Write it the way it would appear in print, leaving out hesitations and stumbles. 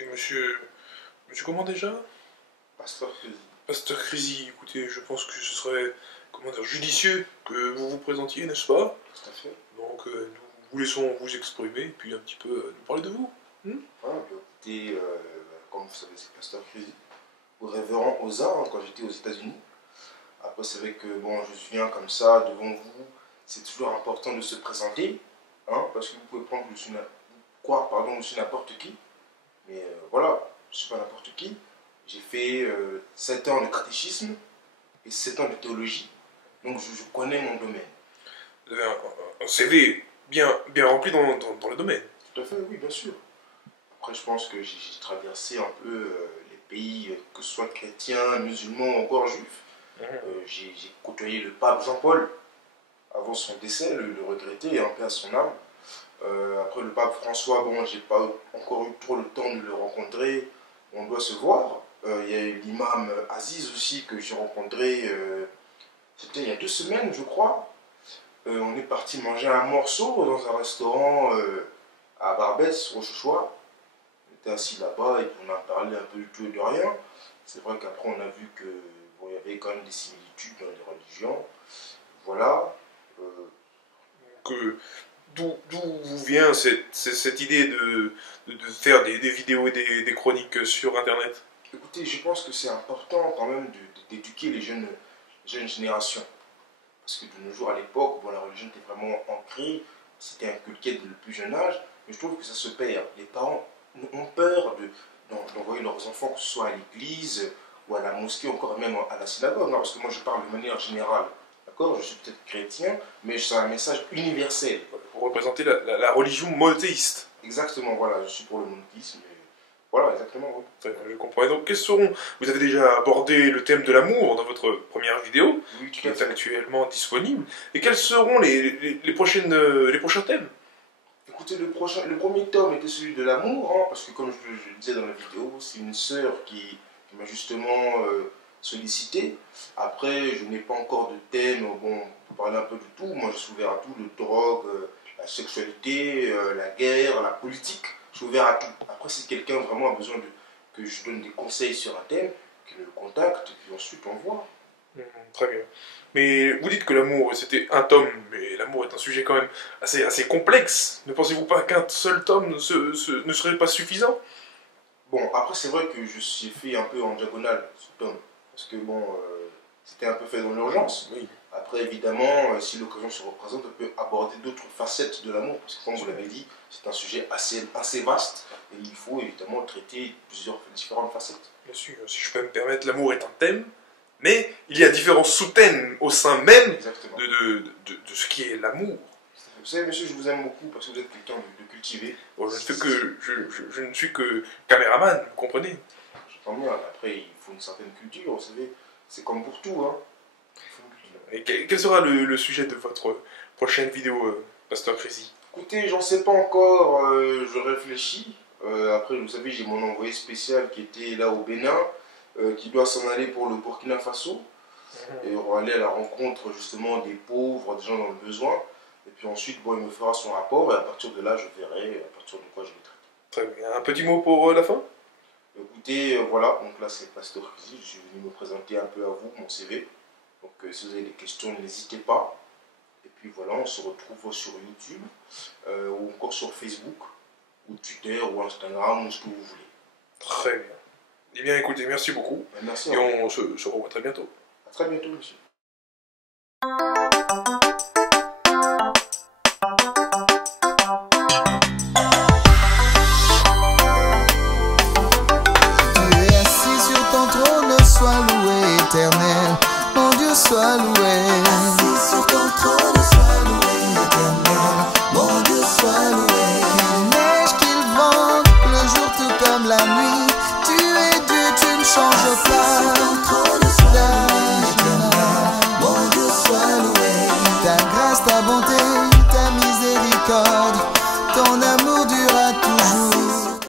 Écoutez, monsieur comment déjà? Pasteur Crazy. Pasteur Crazy, écoutez, je pense que ce serait, comment dire, judicieux que vous vous présentiez, n'est-ce pas? Tout à fait. Donc, nous vous laissons vous exprimer, et puis un petit peu nous parler de vous. Voilà, écoutez, comme vous savez, c'est Pasteur Crazy. Au révérend Oza, quand j'étais aux États-Unis. Après, c'est vrai que bon, je viens comme ça devant vous. C'est toujours important de se présenter, hein, parce que vous pouvez prendre je suis n'importe qui. Mais voilà, je ne suis pas n'importe qui. J'ai fait 7 ans de catéchisme et 7 ans de théologie. Donc je connais mon domaine. Vous avez un CV bien rempli dans le domaine. Tout à fait, oui, bien sûr. Après, je pense que j'ai traversé un peu les pays, que ce soit chrétiens, musulmans ou encore juifs. J'ai côtoyé le pape Jean-Paul avant son décès, le regretté, et en paix à son âme. Après le pape François, bon, j'ai pas encore eu trop le temps de le rencontrer. On doit se voir. Il y a eu l'imam Aziz aussi que j'ai rencontré, c'était il y a 2 semaines, je crois. On est parti manger un morceau dans un restaurant à Barbès, Rochechouart. On était assis là-bas et puis on a parlé un peu du tout et de rien. C'est vrai qu'après on a vu que bon, il y avait quand même des similitudes dans les religions. Voilà. D'où vous vient cette idée de faire des vidéos et des chroniques sur Internet? Écoutez, je pense que c'est important quand même d'éduquer les jeunes générations. Parce que de nos jours, à l'époque, bon, la religion était vraiment ancrée, c'était inculqué dès le plus jeune âge, mais je trouve que ça se perd. Les parents ont peur d'envoyer leurs enfants, que ce soit à l'église ou à la mosquée, encore même à la synagogue, hein, parce que moi je parle de manière générale. D'accord, je suis peut-être chrétien, mais c'est un message universel. Pour représenter la religion monothéiste. Exactement, voilà, je suis pour le monothéisme. Voilà, exactement, oui. Je comprends. Et donc, vous avez déjà abordé le thème de l'amour dans votre première vidéo, oui, qui est actuellement disponible. Et quels seront les prochains thèmes? Écoutez, le premier tome était celui de l'amour, hein, parce que comme je le disais dans la vidéo, c'est une sœur qui m'a justement sollicité. Après, je n'ai pas encore de thème, bon, on peut parler un peu de tout. Moi, je suis ouvert à tout, de drogue, la sexualité, la guerre, la politique. Je suis ouvert à tout. Après, si quelqu'un vraiment a besoin que je donne des conseils sur un thème, qu'il me contacte, et puis ensuite on voit. Très bien. Mais vous dites que l'amour, c'était un tome, mais l'amour est un sujet quand même assez complexe. Ne pensez-vous pas qu'un seul tome ne serait pas suffisant? Bon, après, c'est vrai que j'ai fait un peu en diagonale ce tome. Parce que bon, c'était un peu fait dans l'urgence. Oui. Après, évidemment, si l'occasion se représente, on peut aborder d'autres facettes de l'amour. Parce que, comme vous l'avez dit, c'est un sujet assez vaste. Et il faut évidemment traiter plusieurs différentes facettes. Bien sûr, si je peux me permettre, l'amour est un thème. Mais il y a différents sous-thèmes au sein même de ce qui est l'amour. Vous savez, monsieur, je vous aime beaucoup parce que vous êtes quelqu'un de cultivé. Bon, je ne suis que caméraman, vous comprenez? J'entends bien. Après, il faut une certaine culture, vous savez. C'est comme pour tout, hein. Et quel sera le sujet de votre prochaine vidéo, Pasteur Crazy? Écoutez, j'en sais pas encore, je réfléchis. Après, vous savez, j'ai mon envoyé spécial qui était là au Bénin, qui doit s'en aller pour le Burkina Faso. Et on va aller à la rencontre justement des pauvres, des gens dans le besoin. Et puis ensuite, bon, il me fera son rapport et à partir de là, je verrai à partir de quoi je vais traiter. Très bien. Un petit mot pour la fin? Écoutez, voilà, donc là c'est Pasteur Crazy, je suis venu me présenter un peu à vous, mon CV. Donc si vous avez des questions, n'hésitez pas. Et puis voilà, on se retrouve sur YouTube, ou encore sur Facebook, ou Twitter, ou Instagram, ou ce que vous voulez. Très bien. Eh bien écoutez, merci beaucoup. Merci. Et on se revoit très bientôt. À très bientôt, monsieur. Sois loué, éternel, mon Dieu soit loué. Assis sur ton trône, sois loué, éternel, mon Dieu soit loué. Qu'il neige, qu'il vente, le jour tout comme la nuit, tu es Dieu, tu ne changes pas.